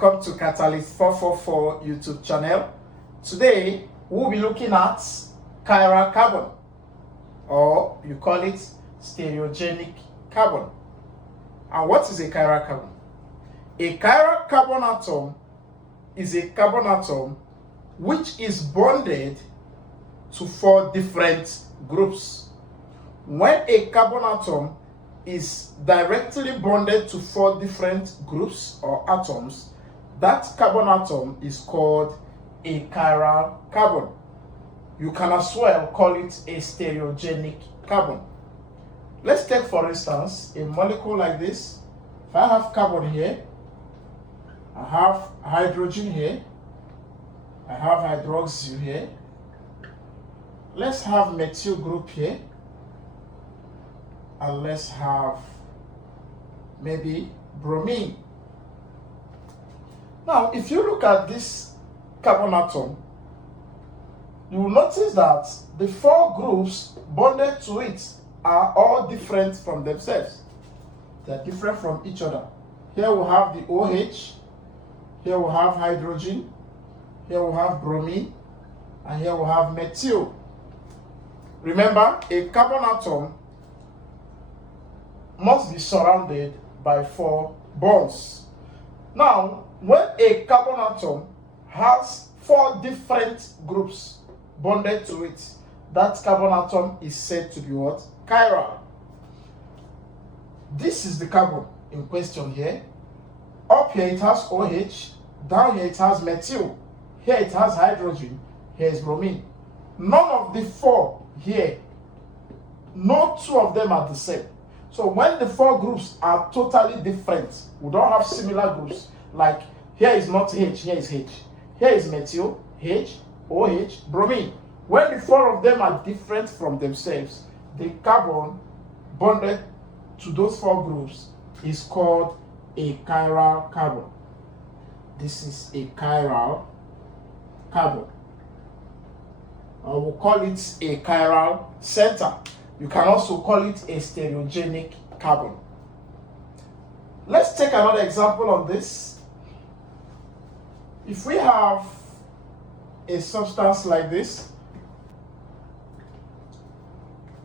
welcome to Catalyst 444 YouTube channel. Today we'll be looking at chiral carbon, or you call it stereogenic carbon. And what is a chiral carbon? A chiral carbon atom is a carbon atom which is bonded to 4 different groups. When a carbon atom is directly bonded to 4 different groups or atoms, that carbon atom is called a chiral carbon. You can as well call it a stereogenic carbon. Let's take, for instance, a molecule like this. If I have carbon here, I have hydrogen here, I have hydroxyl here. Let's have methyl group here, and let's have maybe bromine. Now, if you look at this carbon atom, you will notice that the 4 groups bonded to it are all different from themselves. They are different from each other. Here we have the OH, here we have hydrogen, here we have bromine, and here we have methyl. Remember, a carbon atom must be surrounded by 4 bonds. Now, when a carbon atom has 4 different groups bonded to it, that carbon atom is said to be what? Chiral. This is the carbon in question here. Up here it has OH, down here it has methyl, here it has hydrogen, here is bromine. None of the 4 here, no 2 of them are the same. So when the 4 groups are totally different, we don't have similar groups, like here is not H, here is H. Here is methyl, H, OH, bromine. When the 4 of them are different from themselves, the carbon bonded to those 4 groups is called a chiral carbon. This is a chiral carbon. Or we'll call it a chiral center. You can also call it a stereogenic carbon. Let's take another example on this. If we have a substance like this,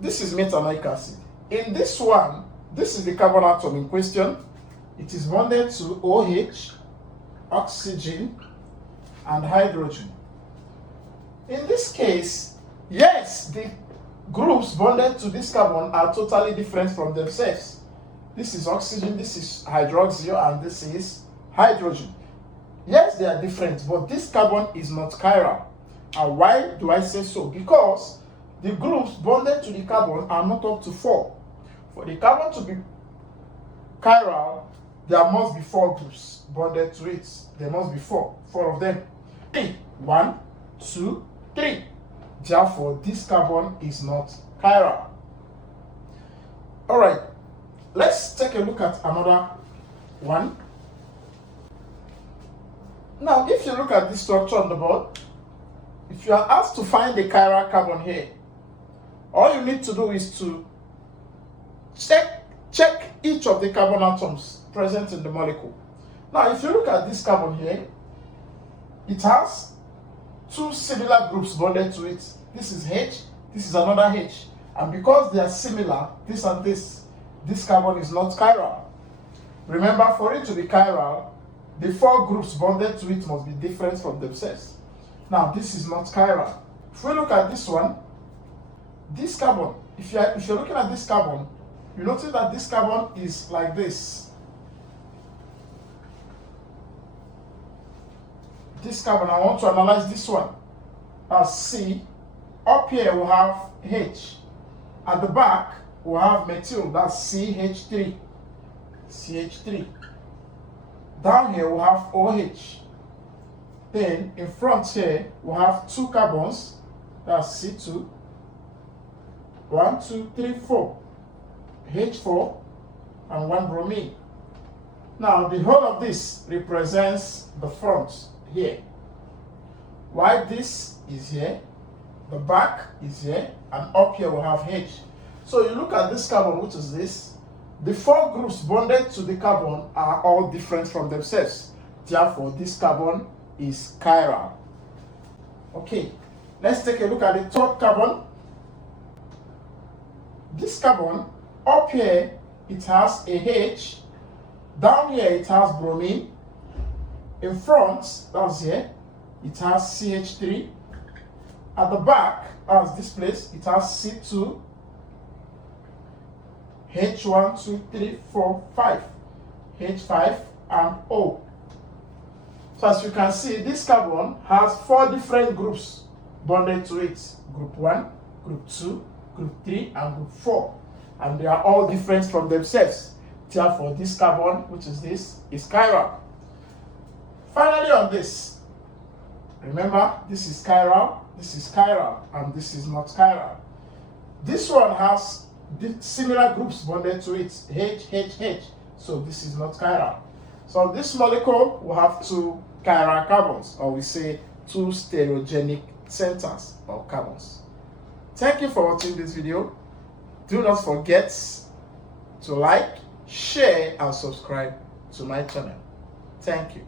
this is metanoic acid. In this one, this is the carbon atom in question. It is bonded to OH, oxygen, and hydrogen. In this case, yes, the groups bonded to this carbon are totally different from themselves. This is oxygen, this is hydroxyl, and this is hydrogen. Yes, they are different, but this carbon is not chiral. And why do I say so? Because the groups bonded to the carbon are not up to 4. For the carbon to be chiral, there must be 4 groups bonded to it. There must be 4 of them. 3, 1, 2, 3. Therefore, this carbon is not chiral. All right, let's take a look at another one. Now, if you look at this structure on the board, if you are asked to find the chiral carbon here, all you need to do is to check each of the carbon atoms present in the molecule. Now, if you look at this carbon here, it has 2 similar groups bonded to it. This is H, this is another H. And because they are similar, this and this carbon is not chiral. Remember, for it to be chiral, the 4 groups bonded to it must be different from themselves. Now, this is not chiral. If we look at this one, this carbon, if you're looking at this carbon, you notice that this carbon is like this. This carbon, I want to analyze this one as C. Up here we have H. At the back we have methyl, that's CH3. CH3. Down here we have OH. Then in front here we have 2 carbons, that's C2. 1, 2, 3, 4. H4 and 1 bromine. Now the whole of this represents the front here. While this is here, the back is here, and up here we have H. So you look at this carbon, which is this. The 4 groups bonded to the carbon are all different from themselves. Therefore, this carbon is chiral. Okay, let's take a look at the third carbon. This carbon, up here, it has a H. Down here, it has bromine. In front, that's here, it has CH3. At the back, as this place, it has C2, H1, 2, 3, 4, 5, H5, and O. So as you can see, this carbon has 4 different groups bonded to it. Group 1, Group 2, Group 3, and Group 4. And they are all different from themselves. Therefore, this carbon, which is this, is chiral. Finally on this, remember, this is chiral, and this is not chiral. This one has similar groups bonded to it, H, H, H. So this is not chiral. So this molecule will have 2 chiral carbons, or we say 2 stereogenic centers or carbons. Thank you for watching this video. Do not forget to like, share, and subscribe to my channel. Thank you.